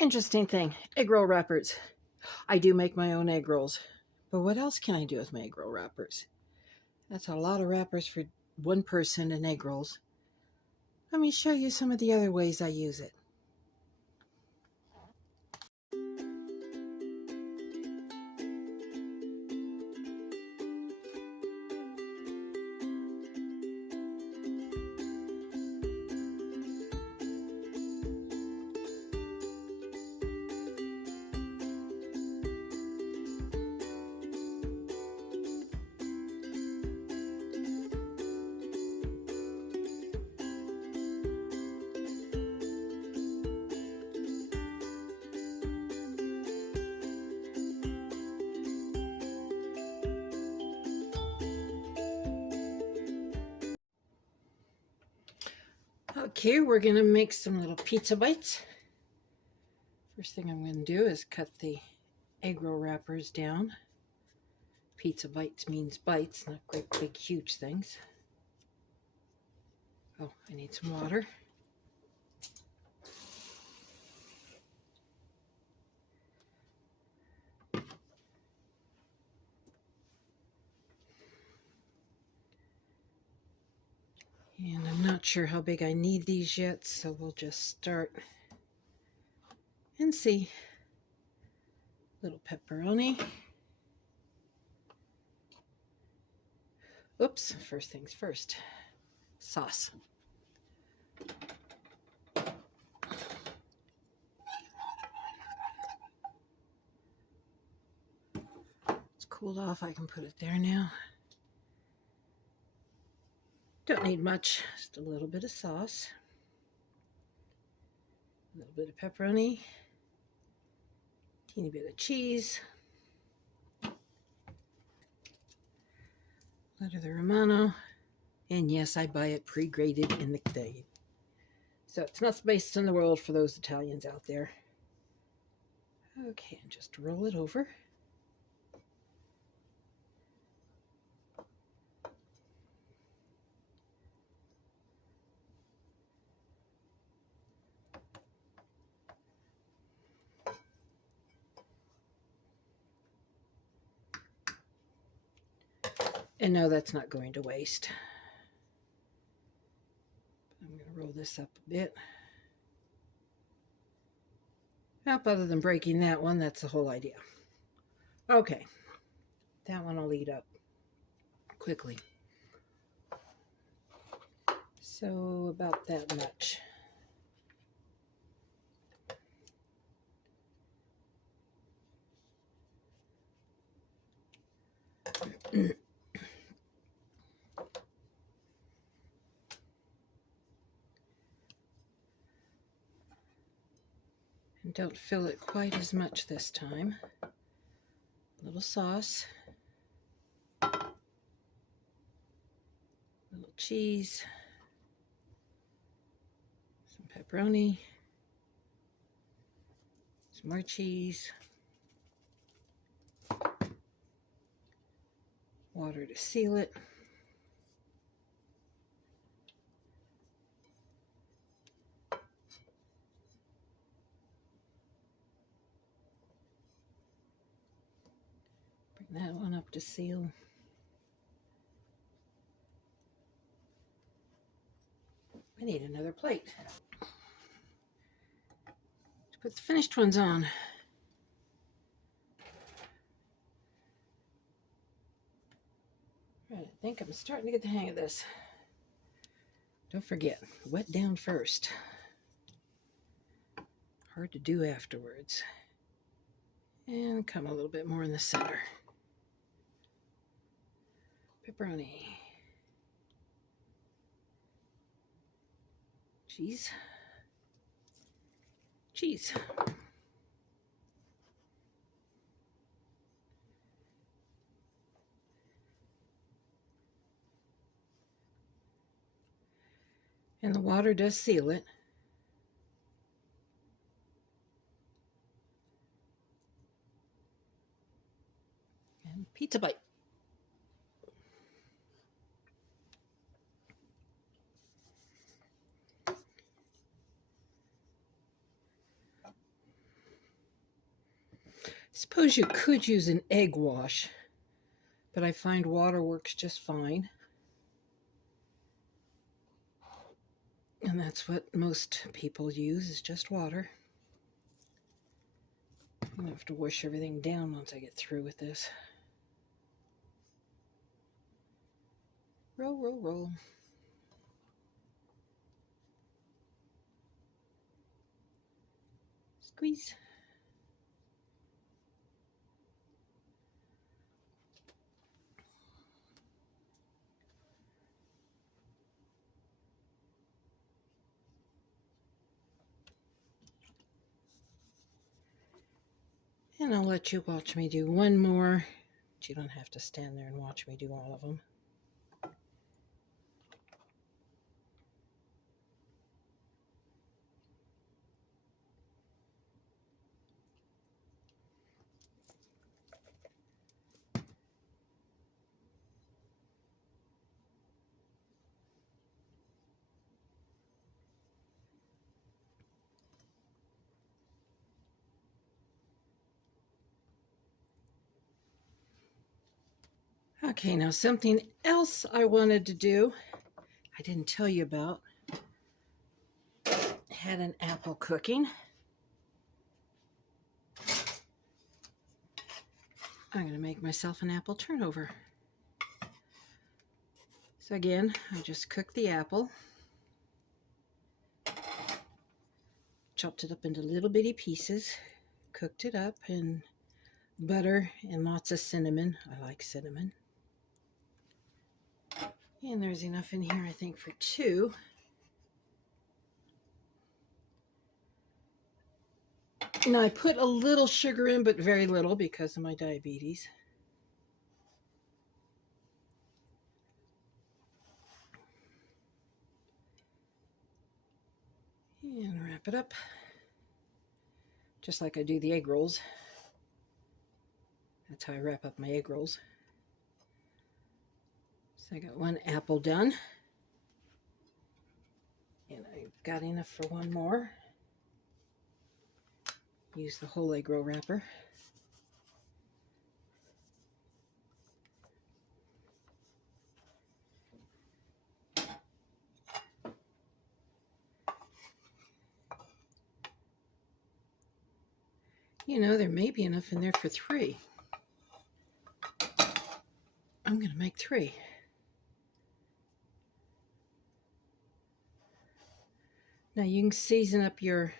Interesting thing, egg roll wrappers. I do make my own egg rolls, but what else can I do with my egg roll wrappers? That's a lot of wrappers for one person and egg rolls. Let me show you some of the other ways I use it. Okay, we're going to make some little pizza bites. First thing I'm going to do is cut the egg roll wrappers down. Pizza bites means bites, not great big huge things. Oh, I need some water. And I'm not sure how big I need these yet, so we'll just start and see. Little pepperoni. Oops, first things first. Sauce. It's cooled off, I can put it there now. Don't need much, just a little bit of sauce, a little bit of pepperoni, teeny bit of cheese, letter the Romano, and yes, I buy it pre-grated in the thing. So it's not the best in the world for those Italians out there. Okay, and just roll it over. And no, that's not going to waste. I'm going to roll this up a bit. Nope, other than breaking that one, that's the whole idea. Okay, that one will eat up quickly. So about that much. And don't fill it quite as much this time. A little sauce. A little cheese. Some pepperoni. Some more cheese. Water to seal it. Bring that one up to seal. I need another plate. Let's put the finished ones on. All right, I think I'm starting to get the hang of this. Don't forget, wet down first. Hard to do afterwards. And come a little bit more in the center. Pepperoni. Cheese. Cheese. And the water does seal it. And pizza bite. Suppose you could use an egg wash, but I find water works just fine. And that's what most people use, is just water. I'm going to have to wash everything down once I get through with this. Roll, roll, roll. Squeeze. And I'll let you watch me do one more. But you don't have to stand there and watch me do all of them. Okay, now something else I wanted to do, I didn't tell you about. Had an apple cooking. I'm going to make myself an apple turnover. So again, I just cooked the apple. Chopped it up into little bitty pieces. Cooked it up in butter and lots of cinnamon. I like cinnamon. And there's enough in here, I think, for two. Now I put a little sugar in, but very little because of my diabetes. And wrap it up, just like I do the egg rolls. That's how I wrap up my egg rolls. So I got one apple done. And I've got enough for one more. Use the whole egg roll wrapper. You know, there may be enough in there for three. I'm going to make three. Now you can season up your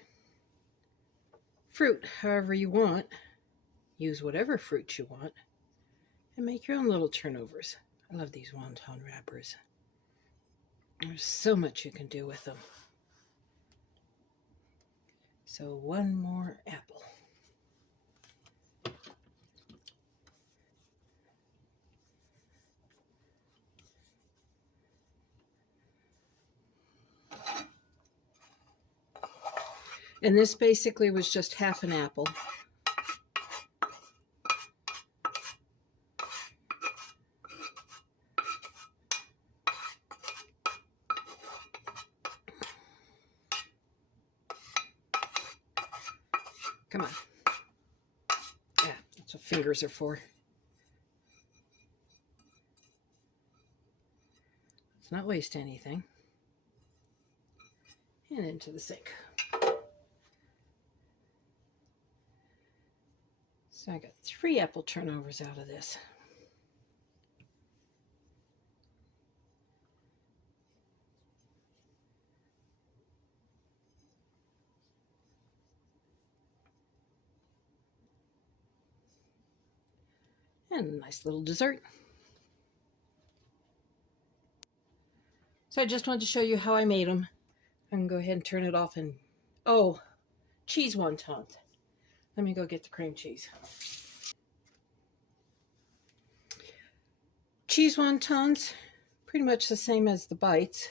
fruit however you want. Use whatever fruit you want and make your own little turnovers. I love these wonton wrappers. There's so much you can do with them. So one more apple. And this basically was just half an apple. Come on. Yeah, that's what fingers are for. Let's not waste anything. And into the sink. So I got 3 apple turnovers out of this. And a nice little dessert. So I just wanted to show you how I made them. I can go ahead and turn it off and, oh, cheese wontons. Let me go get the cream cheese. Cheese wontons, pretty much the same as the bites.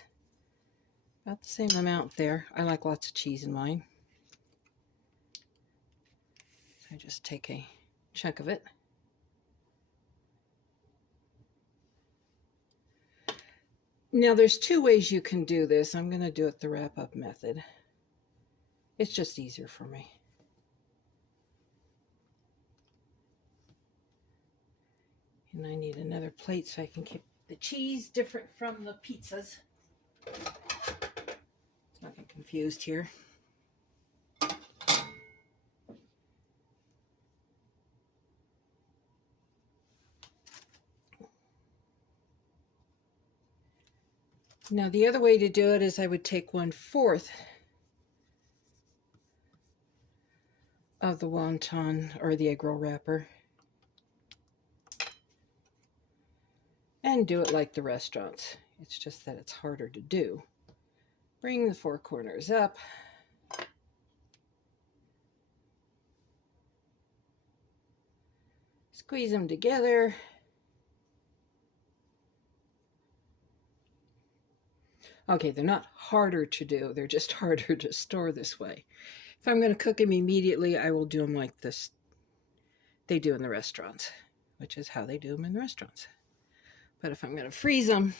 About the same amount there. I like lots of cheese in mine. So I just take a chunk of it. Now there's 2 ways you can do this. I'm going to do it the wrap-up method. It's just easier for me. And I need another plate so I can keep the cheese different from the pizzas. Let's not get confused here. Now the other way to do it is I would take 1/4 of the wonton or the egg roll wrapper and do it like the restaurants. It's just that it's harder to do. Bring the 4 corners up. Squeeze them together. Okay, they're not harder to do, they're just harder to store this way. If I'm going to cook them immediately, I will do them like this they do in the restaurants, which is how they do them in the restaurants. But if I'm going to freeze them,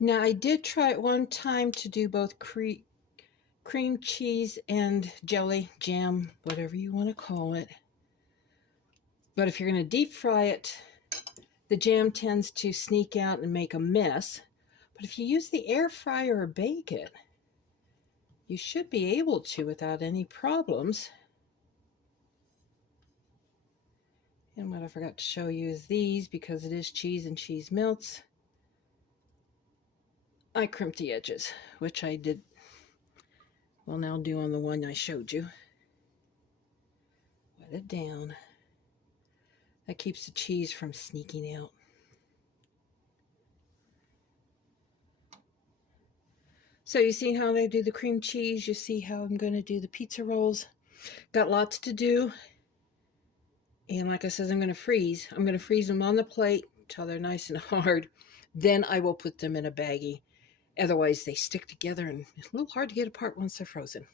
now I did try it one time to do both cream cheese and jelly, jam, whatever you want to call it. But if you're going to deep fry it, the jam tends to sneak out and make a mess. But if you use the air fryer or bake it, you should be able to without any problems. And what I forgot to show you is these, because it is cheese and cheese melts. I crimped the edges, which I did, will now do on the one I showed you. Wet it down. That keeps the cheese from sneaking out. So you see how I do the cream cheese, you see how I'm going to do the pizza rolls. Got lots to do. And like I said, I'm going to freeze. I'm going to freeze them on the plate until they're nice and hard. Then I will put them in a baggie. Otherwise they stick together and it's a little hard to get apart once they're frozen.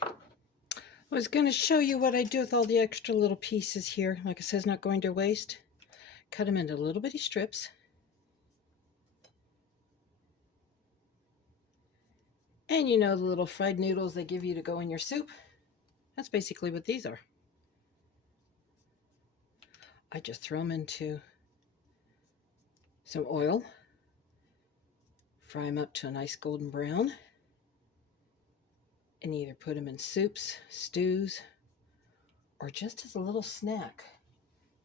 I was going to show you what I do with all the extra little pieces here. Like I said, it's not going to waste. Cut them into little bitty strips. And you know the little fried noodles they give you to go in your soup? That's basically what these are. I just throw them into some oil. Fry them up to a nice golden brown. And either put them in soups, stews, or just as a little snack.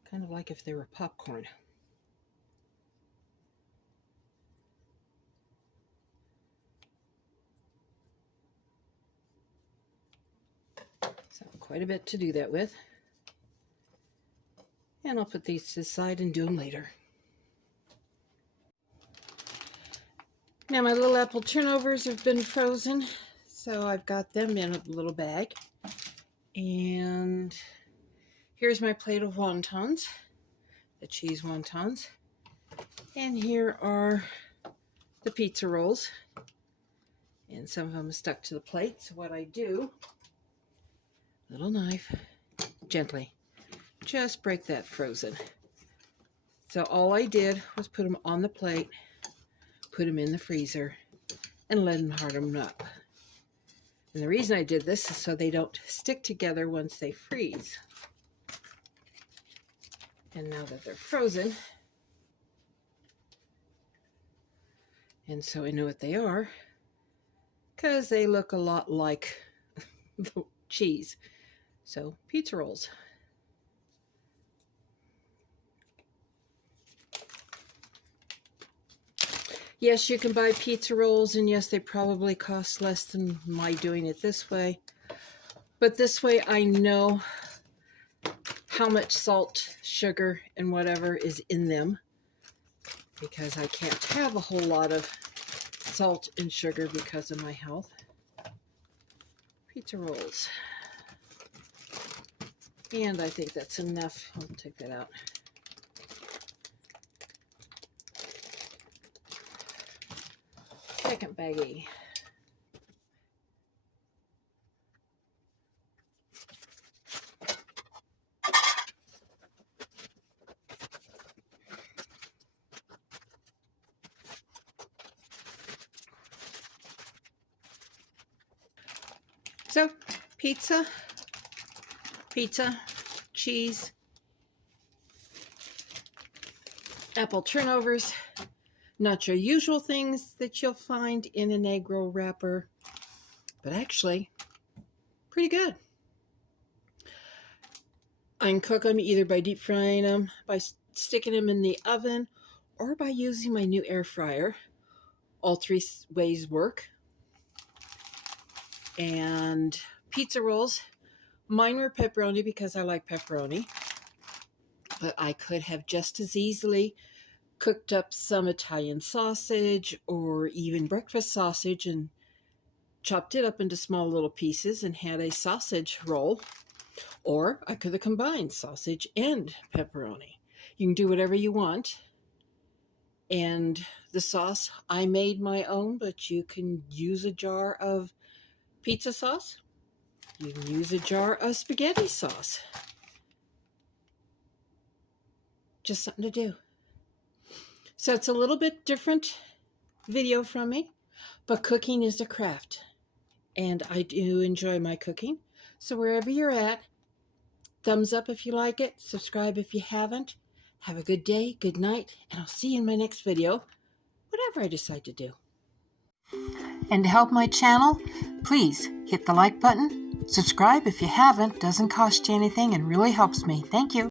Kind of like if they were popcorn. So quite a bit to do that with. And I'll put these to the side and do them later. Now my little apple turnovers have been frozen, so I've got them in a little bag. And here's my plate of wontons, the cheese wontons. And here are the pizza rolls. And some of them are stuck to the plate, so what I do, little knife, gently, just break that frozen. So all I did was put them on the plate, put them in the freezer, and let them harden up. And the reason I did this is so they don't stick together once they freeze. And now that they're frozen, and so I know what they are, because they look a lot like the cheese. So pizza rolls. Yes, you can buy pizza rolls, and yes, they probably cost less than my doing it this way. But this way I know how much salt, sugar, and whatever is in them, because I can't have a whole lot of salt and sugar because of my health. Pizza rolls. And I think that's enough. I'll take that out. Second baggie. So pizza, cheese, apple turnovers. Not your usual things that you'll find in an egg roll wrapper, but actually pretty good. I can cook them either by deep frying them, by sticking them in the oven, or by using my new air fryer. All three ways work. And pizza rolls, mine were pepperoni because I like pepperoni, but I could have just as easily cooked up some Italian sausage or even breakfast sausage and chopped it up into small little pieces and had a sausage roll. Or I could have combined sausage and pepperoni. You can do whatever you want. And the sauce, I made my own, but you can use a jar of pizza sauce. You can use a jar of spaghetti sauce. Just something to do. So it's a little bit different video from me, but cooking is a craft. And I do enjoy my cooking. So wherever you're at, thumbs up if you like it, subscribe if you haven't. Have a good day, good night, and I'll see you in my next video, whatever I decide to do. And to help my channel, please hit the like button. Subscribe if you haven't. Doesn't cost you anything and really helps me. Thank you.